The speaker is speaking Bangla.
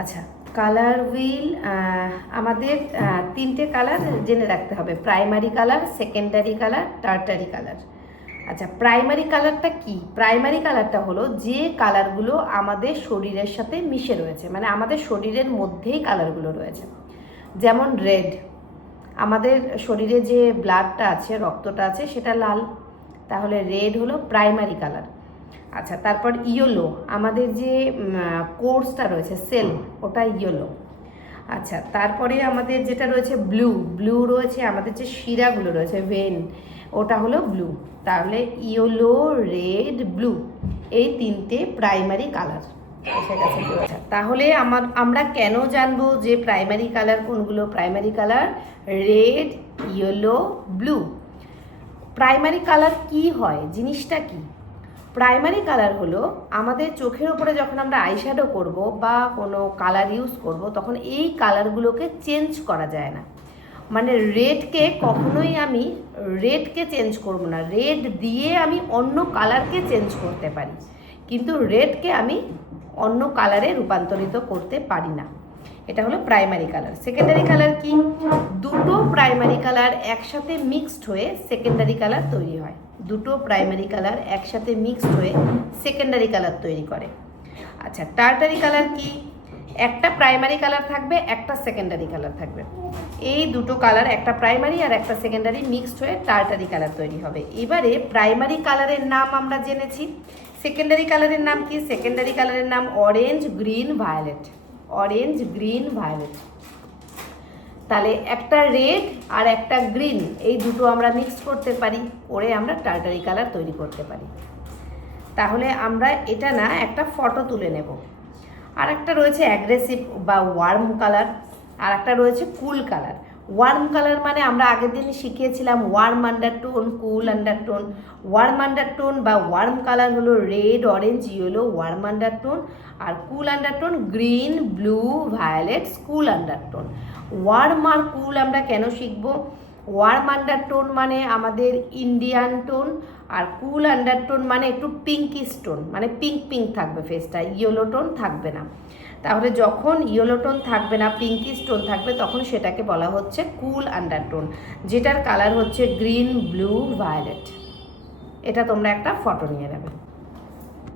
আচ্ছা, কালার হুইল আমাদের তিনটে কালার জেনে রাখতে হবে: primary colour, secondary colour, tertiary colour. আচ্ছা, প্রাইমারি কালারটা কি? প্রাইমারি কালারটা হলো যে কালারগুলো আমাদের শরীরের সাথে মিশে রয়েছে, মানে আমাদের শরীরের মধ্যেই কালারগুলো রয়েছে। যেমন রেড, আমাদের শরীরে যে ব্লাডটা আছে, রক্তটা আছে, সেটা লাল, তাহলে রেড হলো প্রাইমারি কালার। আচ্ছা, তারপর ইয়েলো, আমাদের যে কোর্সটা রয়েছে, সেল, ওটা ইয়েলো। আচ্ছা, তারপরে আমাদের যেটা রয়েছে ব্লু, ব্লু রয়েছে আমাদের যে শিরাগুলো রয়েছে, ভেন, ওটা হলো ব্লু। তাহলে ইয়েলো, রেড, ব্লু, এই তিনটে প্রাইমারি কালার। আচ্ছা, তাহলে আমরা কেন জানবো যে প্রাইমারি কালার কোনগুলো? Primary colour red, yellow, blue. Primary colour কি হয়, জিনিসটা কি? প্রাইমারি কালার হলো আমাদের চোখের ওপরে যখন আমরা আইশ্যাডো করব বা কোনো কালার ইউজ করব, তখন এই কালারগুলোকে চেঞ্জ করা যায় না। মানে রেডকে কখনোই আমি রেডকে চেঞ্জ করব না, রেড দিয়ে আমি অন্য কালারকে চেঞ্জ করতে পারি, কিন্তু রেডকে আমি অন্য কালারে রূপান্তরিত করতে পারি না। এটা হলো প্রাইমারি কালার। সেকেন্ডারি কালার কি? দুটো প্রাইমারি কালার একসাথে মিক্সড হয়ে সেকেন্ডারি কালার তৈরি হয়। দুটো প্রাইমারি কালার একসাথে মিক্সড হয়ে সেকেন্ডারি কালার তৈরি করে। আচ্ছা, টার্টারি কালার কি? একটা প্রাইমারি কালার থাকবে, একটা সেকেন্ডারি কালার থাকবে। এই দুটো কালার, একটা প্রাইমারি আর একটা সেকেন্ডারি মিক্সড হয়ে টার্টারি কালার তৈরি হবে। এবারে প্রাইমারি কালারের নাম আমরা জেনেছি। সেকেন্ডারি কালারের নাম কি? সেকেন্ডারি কালারের নাম orange, green, violet. Orange, green, violet. তাহলে একটা রেড আর একটা গ্রিন, এই দুটো আমরা মিক্স করতে পারি, করে আমরা টার্টারি কালার তৈরি করতে পারি। তাহলে আমরা এটা না একটা ফটো তুলে নেব। আর একটা রয়েছে অ্যাগ্রেসিভ বা ওয়ার্ম কালার, আর একটা রয়েছে কুল কালার। ওয়ার্ম কালার মানে আমরা আগের দিন শিখিয়েছিলাম warm undertone, cool undertone. Warm undertone বা ওয়ার্ম কালার হলো red, orange, yellow, warm undertone. আর cool undertone green, blue, violet, cool undertone. Warm আর কুল আমরা কেন শিখবো? ওয়ার্ম আন্ডারটোন মানে আমাদের ইন্ডিয়ান টোন, আর কুল আন্ডারটোন মানে একটু পিঙ্কিশ টোন, মানে পিঙ্ক পিঙ্ক থাকবে ফেসটা, ইয়েলো টোন থাকবে না। তাহলে যখন ইয়েলো টোন থাকবে না, পিঙ্কিশ টোন থাকবে, তখন সেটাকে বলা হচ্ছে কুল আন্ডারটোন, যেটার কালার হচ্ছে গ্রিন, ব্লু, ভায়োলেট। এটা তোমরা একটা ফটো নিয়ে নেবে।